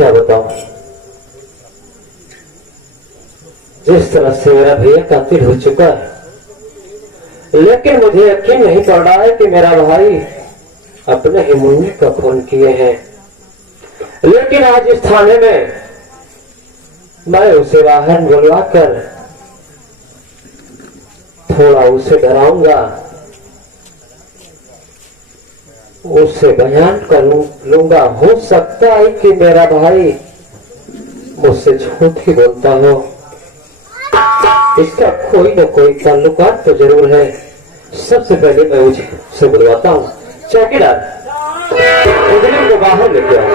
क्या बताऊं, जिस तरह से मेरा भैया कातिल हो चुका है, लेकिन मुझे यकीन नहीं पड़ रहा है कि मेरा भाई अपने ही मुन्ने का खून किए हैं। लेकिन आज इस थाने में मैं उसे बाहर बुलवाकर थोड़ा उसे डराऊंगा, उससे बयान कर लूंगा। हो सकता है कि मेरा भाई मुझसे झूठ ही बोलता हो, इसका कोई न कोई ताल्लुकात तो जरूर है। सबसे पहले मैं उसे बुलवाता हूँ। चौकीदार, मुजरिम को बाहर लेके आओ।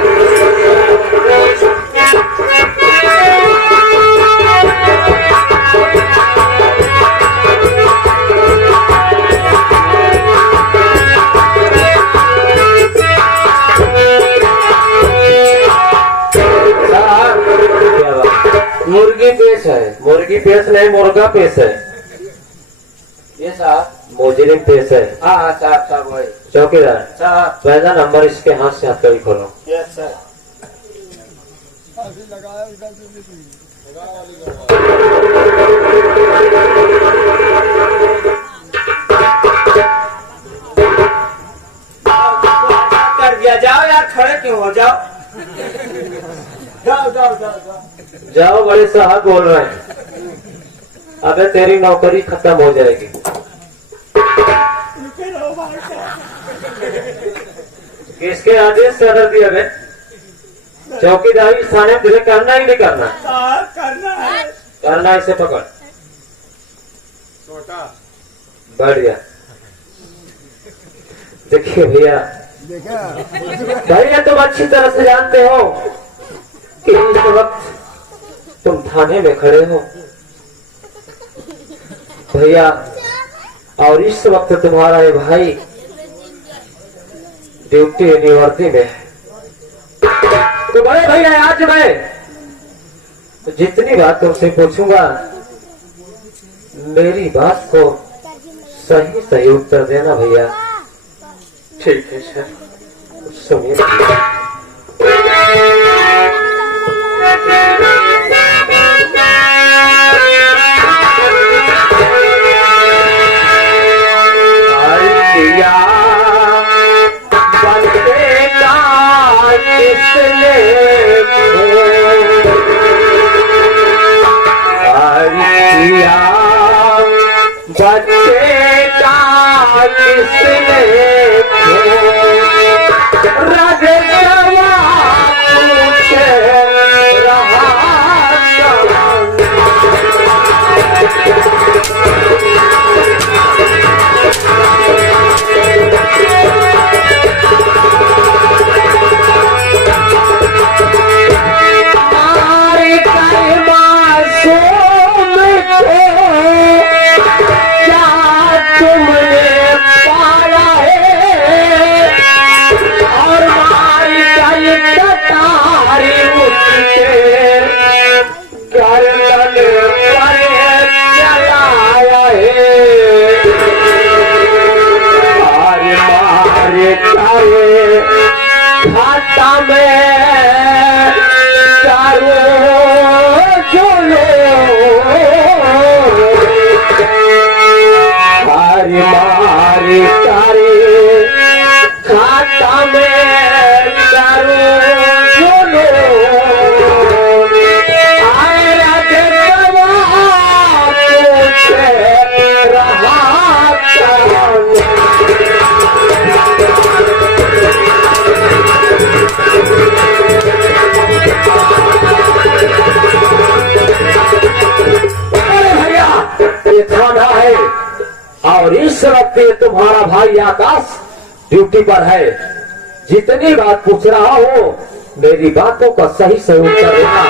मुर्गी पेश है, मुर्गी पेश नहीं, मुर्गा पेश है। ये साहब मुजरिम पेश है। हाँ साहब साहब वही चौकीदार साहब। पहला नंबर इसके हाथ से हथकड़ी खोलो। Yes sir. कर दिया, जाओ यार, खड़े क्यों हो, जाओ जाओ जाओ जाओ जाओ। जाओ, बड़े साहब बोल रहे हैं। अबे तेरी नौकरी खत्म हो जाएगी। किसके आदेश से ऑर्डर दिया गया? चौकीदारी थाने में तुझे करना ही नहीं करना? करना है। करना, इसे पकड़। बढ़िया। देखिए भैया, भैया तुम अच्छी तरह से जानते हो कि इस वक्त तुम थाने में खड़े हो भैया, और इस वक्त तुम्हारा ये भाई ड्यूटी यूनिवर्सिटी में है। तो बड़े भैया, आज मैं जितनी बात तुमसे पूछूंगा, मेरी बात को सही सही उत्तर देना भैया। ठीक है सर, सुनिए। बच्चे का किसने राधे पूछे रहा। खाता में चारो चलो हारी मारी तारी, खाता में चारो चलो आए राधे पूछे रहा। ये थाना है और इस वक्त तुम्हारा भाई आकाश ड्यूटी पर है। जितनी बात पूछ रहा हो, मेरी बातों का सही सही उत्तर देना,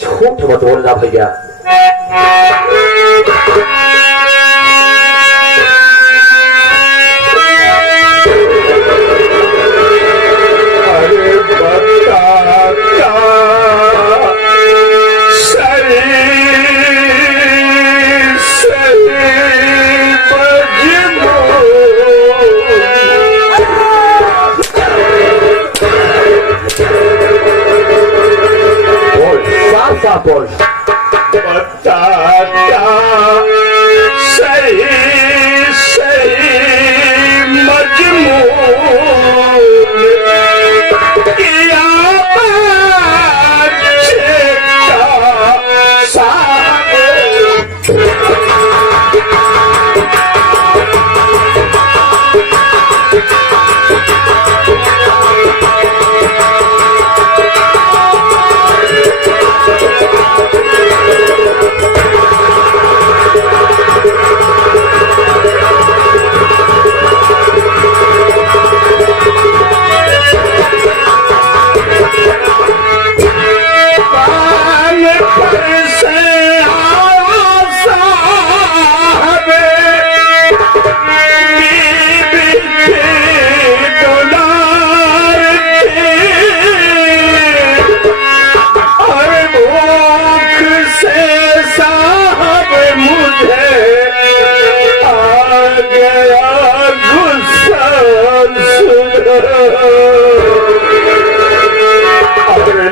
झूठ मत बोलना भैया। अरे बता हाँ बोल। बताता सही सही मजमून किया बच्चे का साहब।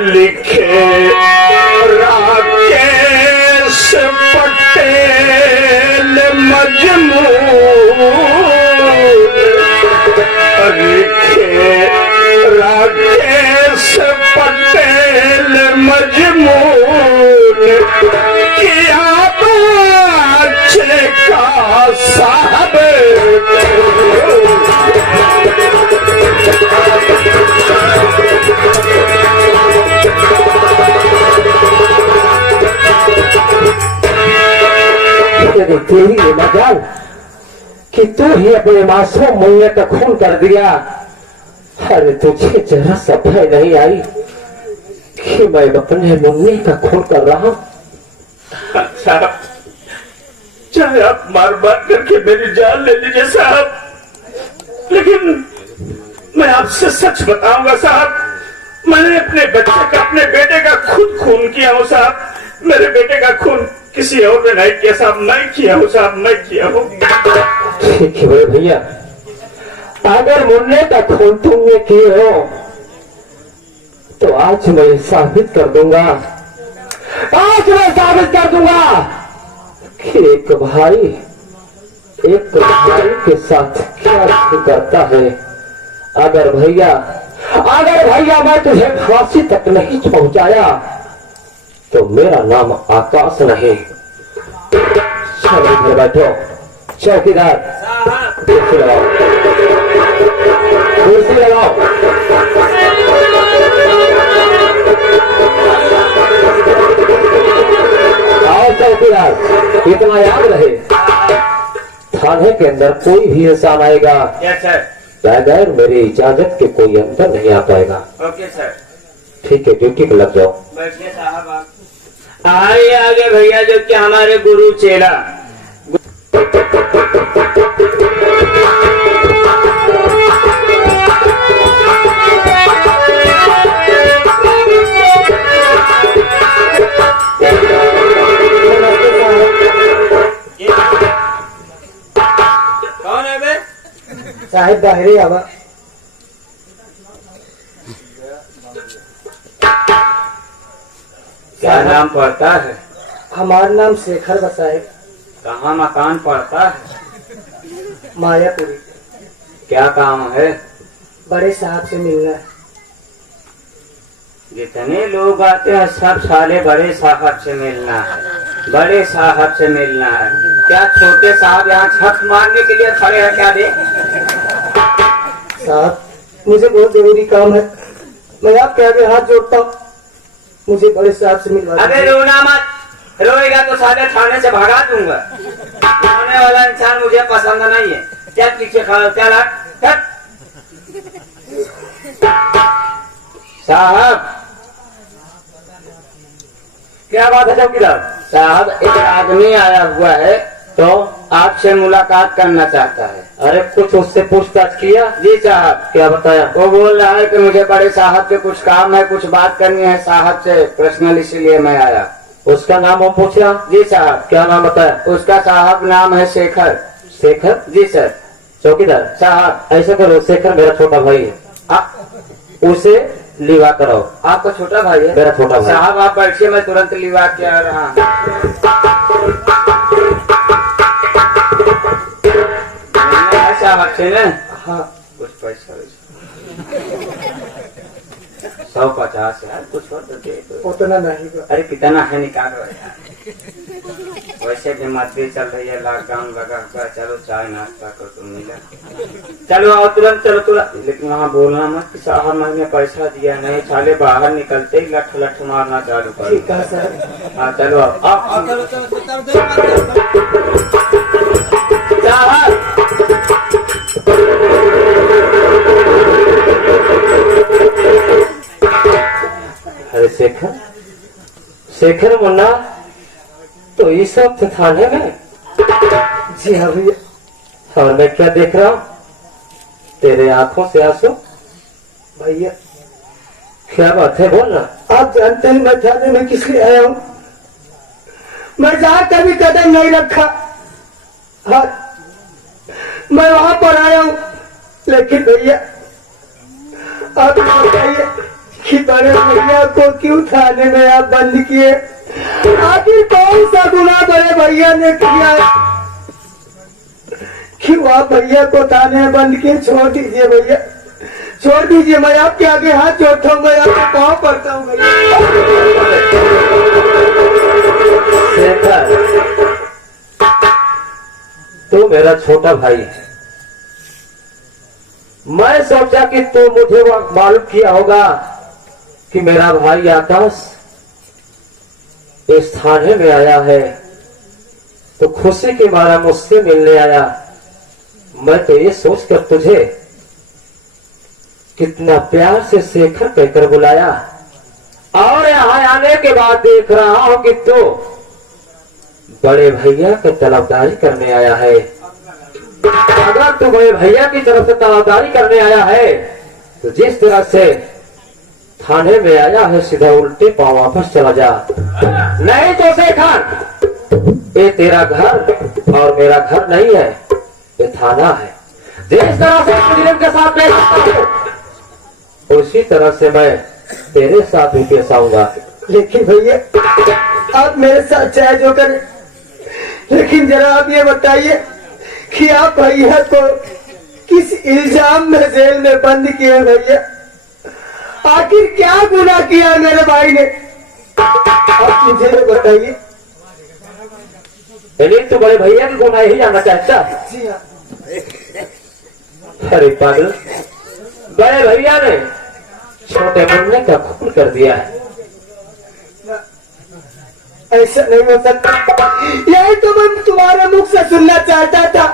लिखे राकेश पटेल मजमून, लिखे राकेश पटेल मजमून किया बच्चे का साहब। तेरी ये मजाल कि तू ही अपने मासूम मुन्ने का खून कर दिया। अरे तुझे जरा सा भय नहीं आई कि मैं अपने मुन्ने का खून कर रहा हूँ? साहब, चाहे आप मार मार करके मेरी जान ले लीजिए साहब, लेकिन मैं आपसे सच बताऊंगा साहब, मैंने अपने बच्चे का, अपने बेटे का खुद खून किया हूँ साहब। मेरे बेटे का खून किसी और ने नहीं किया साहब, नहीं किया हूँ साहब, नहीं किया हूँ। ठीक है बड़े भैया, अगर मुन्ने का खून तुमने किए हो तो आज मैं साबित कर दूंगा, आज मैं साबित कर दूंगा कि एक भाई के साथ क्या करता है। अगर भैया मैं तुझे फांसी तक नहीं पहुंचाया तो मेरा नाम आकाश नहीं। चलो इधर बैठो। चौकीदार कुर्सी लगाओ, कुर्सी लगाओ। आओ चौकीदार, इतना याद रहे, थाने के अंदर कोई भी इंसान आएगा यस सर। बगैर मेरी इजाजत के कोई अंदर नहीं आ पाएगा। Okay sir. ठीक है, ड्यूटी पे लग जाओ। बैठिए साहब आप। आइए आगे भैया, जो कि हमारे गुरु चेला। कौन है बे? साहिब बाहरी आवा। क्या नाम पड़ता है? हमारा नाम शेखर बा साहिब, कहाँ मकान पड़ता है? मायापुरी। क्या काम है? बड़े साहब से मिलना है। जितने लोग आते हैं सब साले बड़े साहब से मिलना है, बड़े साहब से मिलना है। क्या छोटे साहब यहाँ छक मारने के लिए खड़े हैं क्या बे? साहब, मुझे बहुत जरूरी काम है, मैं आपके आगे हाथ जोड़ता हूँ, मुझे बड़े साहब से मिलवा अबे दीजिए। रोना मत, रोएगा तो साले थाने से भगा दूंगा। रोने वाला इंसान मुझे पसंद नहीं है। क्या पीछे खड़ा, क्या लाट साहब? क्या बात है चौकीदार? साहब, एक आदमी आया हुआ है तो आपसे मुलाकात करना चाहता है। अरे कुछ उससे पूछताछ किया? जी साहब। क्या बताया? वो बोल रहा है कि मुझे बड़े साहब से कुछ काम है, कुछ बात करनी है साहब से पर्सनल, इसीलिए मैं आया। उसका नाम हम पूछा? जी साहब। क्या नाम बताया? उसका साहब नाम है शेखर। शेखर? जी सर। चौकीदार साहब, ऐसा करो, शेखर मेरा छोटा भाई है, उसे लिवा करो। आपका छोटा भाई है? मेरा छोटा भाई। साहब आप बैठिए, मैं तुरंत लिवा के आ रहा हूँ। साहब से न हाँ कुछ पैसा 150 यार, कुछ और तो दे दो। उतना नहीं बा। अरे कितना है निकालो यार। वैसे भी मजबूरी चल रही है, लॉकडाउन लगा हुआ। चलो चाय नाश्ता कर तुम मिला। चलो आओ तुरंत, चलो तुरंत। लेकिन वहाँ बोलना मत कि साहब मैंने पैसा दिया नहीं। साले बाहर निकलते ही लठ लठ मारना चालू कर। ठीक है सर। हाँ चलो आप अरे शेखर, शेखर मुन्ना, तो ये सब तो थाने में। जी हाँ भैया। और मैं क्या देख रहा हूँ? तेरे आंखों से आंसू। भैया क्या बात है, बोलना। आप जानते हैं मैं थाने में किस लिए आया हूँ? मैं जहाँ कभी कदम नहीं रखा, हाँ मैं वहां पर आया हूँ। लेकिन भैया आप बताइए कि बड़े भैया को क्यों थाने में आप बंद किए? आखिर कौन सा गुनाह बड़े भैया ने किया है क्यों आप भैया को थाने में बंद किए? छोड़ दीजिए भैया, छोड़ दीजिए। मैं आपके आगे हाथ जोड़ता हूँ, मैं आपको पाँव पड़ता हूँ भैया। शेखर, तू मेरा छोटा भाई है। मैं सोचा कि तू मुझे मालूम किया होगा कि मेरा भाई आकाश इस थाने में आया है, तो खुशी के मारा मुझसे मिलने आया। मैं तो ये सोचकर तुझे कितना प्यार से शेखर कहकर बुलाया, और यहाँ आने के बाद देख रहा हूं कि तू बड़े भैया की तलबदारी करने आया है। अगर तू बड़े भैया की तरफ से तलबदारी करने आया है, तो जिस तरह से थाने में आया है सीधा उल्टे पांव वापस चला जा। नहीं तो शेखर, ये तेरा घर और मेरा घर नहीं है, ये थाना है। जिस तरह से मुजरिम के साथ पेश आता हूं, उसी तरह से मैं तेरे साथ भी पेश आऊंगा। लेकिन भैया आप मेरे साथ चाहे जो करें, लेकिन जरा आप ये बताइए कि आप भैया को किस इल्जाम में जेल में बंद किए? भैया आखिर क्या गुनाह किया मेरे भाई ने? आप मुझे बताइए। तू बड़े भैया की गुनाह ही जानना चाहता? जी हाँ। अरे पागल, बड़े भैया ने छोटे मुन्ने का खून कर दिया है। ऐसा नहीं हो सकता। यही तो मैं तुम्हारे मुख से सुनना चाहता था,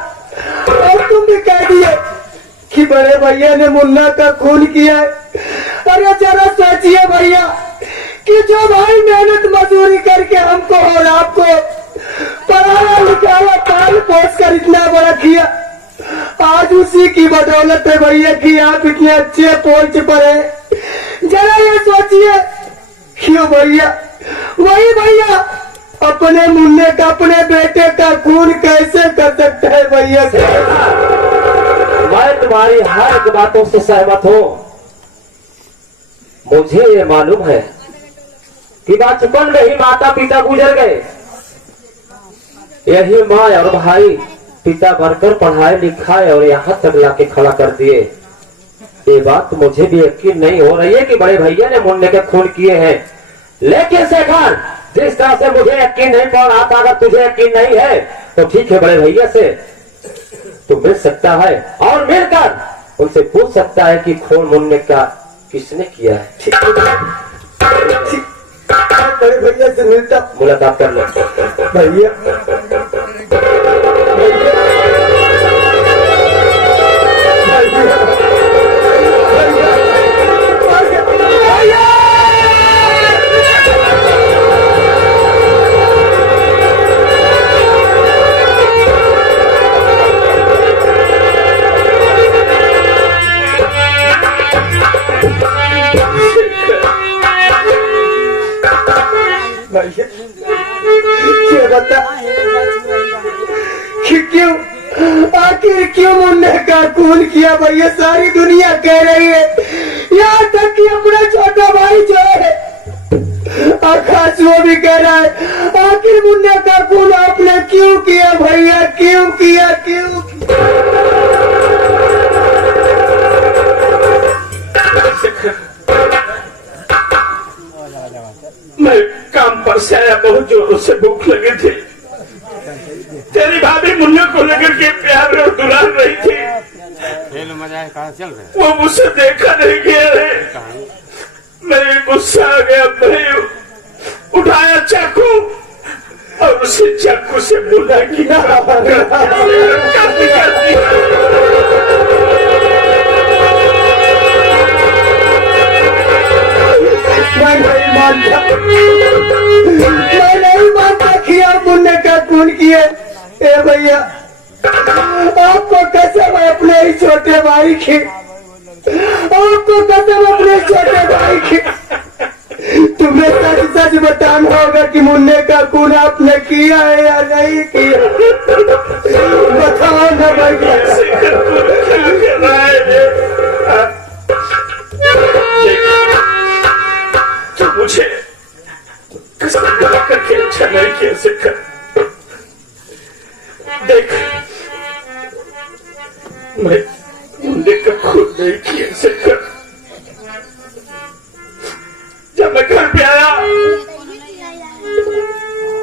और तुम भी कह दिए कि बड़े भैया ने मुन्ना का खून किया है। अरे जरा सोचिए भैया कि जो भाई मेहनत मजदूरी करके हमको और आपको पढ़ाया लिखाया पाल पोस कर इतना बड़ा किया, आज उसी की बदौलत है भैया कि आप इतने अच्छे पोस्ट पर हैं। जरा ये सोचिए क्यों भैया, वही भैया अपने मुन्ने का, अपने बेटे का खून कैसे कर सकता है भैया? मैं तुम्हारी हर एक बातों से सहमत हूँ। मुझे ये मालूम है कि बचपन में ही माता पिता गुजर गए, यही माँ और भाई पिता बनकर पढ़ाए लिखाए और यहाँ तक लाके खड़ा कर दिए। ये बात मुझे भी यकीन नहीं हो रही है कि बड़े भैया ने मुन्ने के खून किए हैं। लेकिन शेखर, जिस तरह से मुझे यकीन नहीं पड़ रहा था, अगर तुझे यकीन नहीं है तो ठीक है, बड़े भैया से तू मिल सकता है और मिलकर उनसे पूछ सकता है कि खून मुन्ने का किसने किया है। बड़े भैया से मिलता, मुलाकात कर लो। भैया क्या बता कि क्यों, आखिर क्यों मुन्ने का खून किया भैया? सारी दुनिया कह रही है यहाँ तक कि अपना छोटा भाई जो है आकाश वो भी कह रहा है आखिर मुन्ने का खून आपने क्यों किया भैया, क्यों किया, क्यों मैं काम पर से आया, बहुत जोरों से भूख लगी थी। तेरी भाभी मुन्ने को लेकर के प्यार और दुलार रही थी। वो मुझसे देखा नहीं गया है, मेरे गुस्सा आ गया, मैं उठाया चाकू और उसे चाकू से मुन्ना की मैं नहीं मानता कि आप मुन्ने का खून किए। ए भैया आपको कसम अपने ही छोटे भाई की, आपको कसम अपने छोटे भाई की, तुम्हें सच सच बताना होगा कि मुन्ने का खून आपने किया है या नहीं किया। बताओ ना भैया। मुझे कसम खा करके अच्छा नहीं किया सिखर। देख मैं मुन्ने का खून नहीं किया सिखर। जब मैं घर पे आया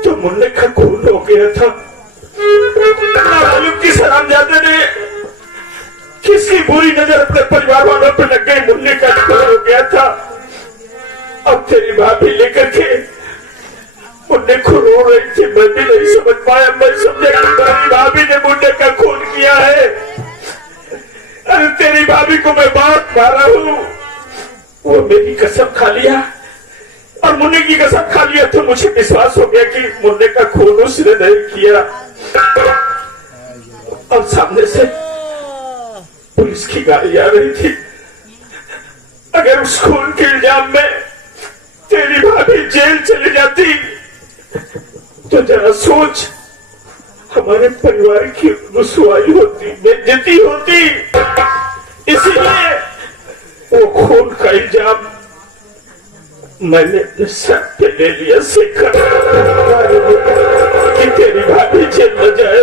तो मुन्ने का खून हो गया था। मालूम किस हरामजादे ने किसकी बुरी नजर अपने परिवार वालों पर लग गई, मुन्ने का खून हो गया था। अब तेरी भाभी लेकर के मुन्ने को रो रही थी, मैं भी नहीं समझ पाया। मैं समझा कि तेरी भाभी ने मुन्ने का खून किया है। अरे तेरी भाभी को मैं बहुत मारा हूँ, वो मेरी कसम खा लिया और मुन्ने की कसम खा लिया तो मुझे विश्वास हो गया कि मुन्ने का खून उसने नहीं किया। और सामने से पुलिस की गाड़ी आ रही थी। अगर उस खून के इल्जाम में तेरी भाभी जेल चली जाती तो जरा सोच, हमारे परिवार की रुसवाई होती, बेइज्जती होती। इसीलिए वो खून का इल्जाम मैंने अपने सर पे ले लिया सिखर कि तेरी भाभी जेल न जाए।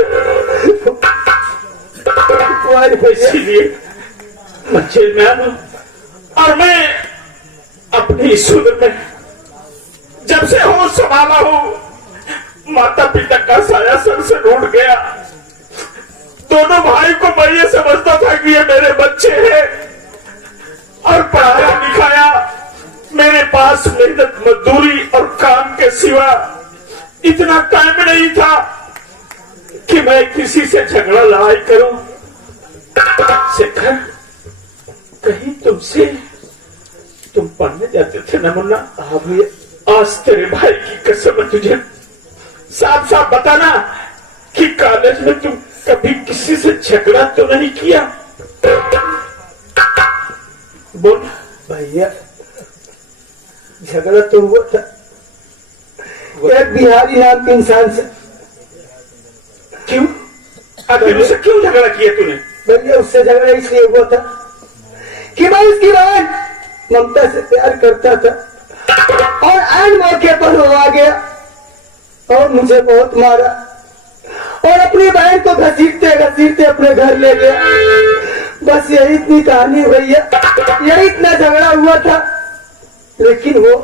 इसीलिए मैं जेल में आया और मैं अपनी सुर में जब से होश संभाला हूं, माता पिता का साया सर से रूठ गया। दोनों भाई को मैं ये समझता था कि ये मेरे बच्चे हैं और पढ़ाया लिखाया। मेरे पास मेहनत मजदूरी और काम के सिवा इतना टाइम नहीं था कि मैं किसी से झगड़ा लड़ाई करूं। शेखर कहीं तुम पढ़ने जाते थे ना मुन्ना? हाँ भैया। आज तेरे भाई की कसम है, तुझे साफ साफ बताना कि कॉलेज में तुम कभी किसी से झगड़ा तो नहीं किया? बोल भैया। झगड़ा तो हुआ था एक बिहारी नाम के इंसान से। क्यों? आखिर उससे क्यों झगड़ा किया तूने? भैया उससे झगड़ा इसलिए हुआ था कि मैं उसकी बहन ममता से प्यार करता था और ऐन मौके पर वो आ गया और मुझे बहुत मारा और अपनी बहन को घसीटते घसीटते अपने घर ले गया। बस यही इतनी कहानी भैया, यही इतना झगड़ा हुआ था। लेकिन वो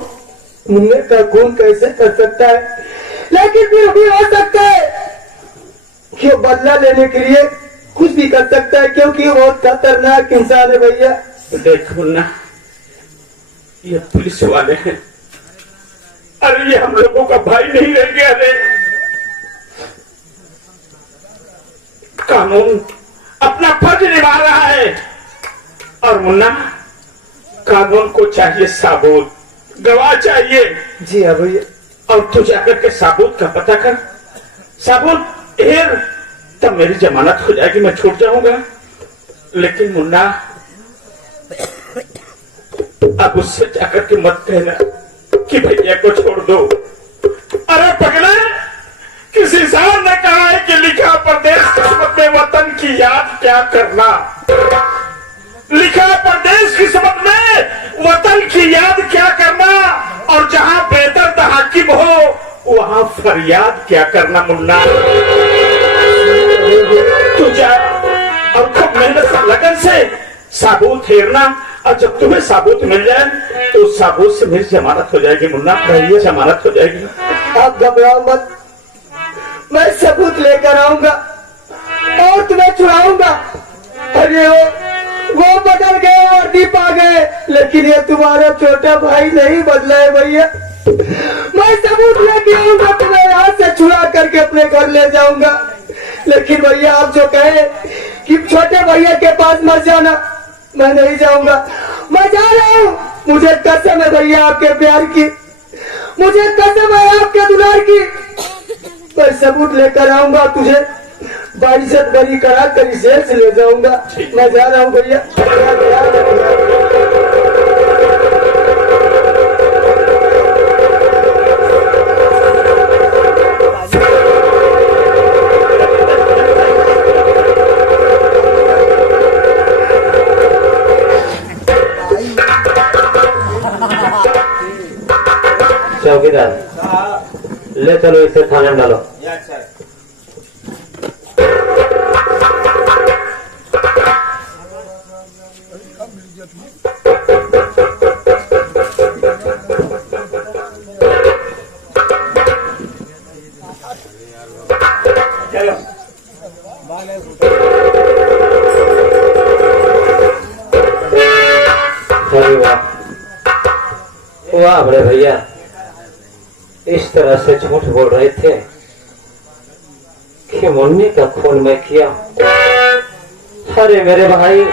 मुन्ने का खून कैसे कर सकता है? लेकिन फिर भी हो सकता है कि वो बदला लेने के लिए कुछ भी कर सकता है, क्योंकि वो बहुत खतरनाक इंसान है भैया। देख मुन्ना, ये पुलिस वाले हैं। अरे ये हम लोगों का भाई नहीं रह गया रे। कानून अपना फर्ज निभा रहा है और मुन्ना कानून को चाहिए साबुत, गवाह चाहिए। जी हाँ भैया। और तू जाकर के साबुत का पता कर, साबुत हेर, तब मेरी जमानत हो जाएगी, मैं छूट जाऊंगा। लेकिन मुन्ना अब उससे जाकर के मत कहना कि भैया को छोड़ दो। अरे पगले, किसी साहब ने कहा है कि लिखा परदेश किस्मत में वतन की याद क्या करना। लिखा परदेश किस्मत में वतन की याद क्या करना, और जहां बेहतर हाकिम हो वहां फरियाद क्या करना मुन्ना। तू जा और खूब मेहनत से लगन से साबूत हेरना, और जब तुम्हें साबूत मिल जाए तो उस साबूत से मेरी जमानत हो जाएगी मुन्ना, जमानत हो जाएगी। आप घबराओ मत, मैं सबूत लेकर आऊंगा और तुम्हें छुड़ाऊंगा। अरे वो बदल गए और दीप आ गए, लेकिन ये तुम्हारा छोटा भाई नहीं बदला है भैया। मैं सबूत लेके आऊंगा, तुम्हें यहाँ से छुड़ा करके अपने घर ले जाऊंगा। लेकिन भैया आप जो कहे कि छोटे भैया के पास मत जाना, मैं नहीं जाऊंगा। मैं जा रहा हूँ, मुझे कसम है भैया आपके प्यार की, मुझे कसम है आपके दुलार की। मैं सबूत लेकर आऊंगा, तुझे बाइज्जत बरी करा कर जेल से ले जाऊंगा। मैं जा रहा हूँ भैया। चौकीदार, ले चलो इसे थाने में डालो। अरे वाह वाह बड़े भैया, इस तरह से झूठ बोल रहे थे कि मुन्नी का खून मैं किया। अरे मेरे भाई,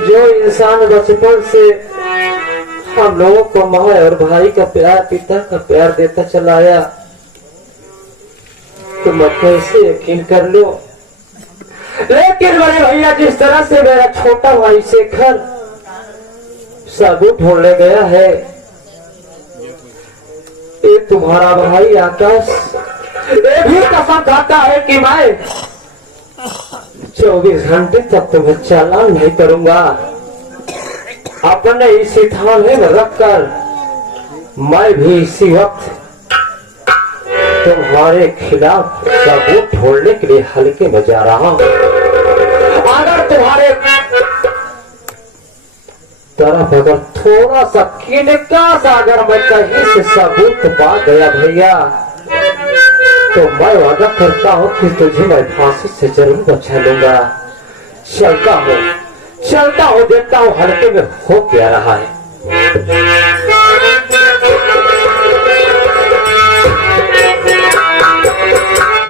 जो इंसान बचपन से हम लोगों को माँ और भाई का प्यार, पिता का प्यार देता चला आया, तो मैं कैसे यकीन कर लो। लेकिन मेरे भैया, जिस तरह से मेरा छोटा भाई शेखर सबूत ढूंढने गया है, ये तुम्हारा भाई आकाश ये भी कसम खाता है कि मैं 24 घंटे तक तुम्हें चालान नहीं करूंगा। अपने इसी थाने में रखकर मैं भी इसी वक्त तुम्हारे खिलाफ सबूत ढूंढने के लिए हल्के में जा रहा हूं। अगर तुम्हारे तरफ अगर थोड़ा सा किनका सा अगर मैं कहीं से सबूत पा गया भैया, तो मैं वादा करता हूँ कि तुझे मैं फांसी से जरूर बचा लूंगा। चलता हूँ, देखता हूँ हल्के में हो क्या रहा है।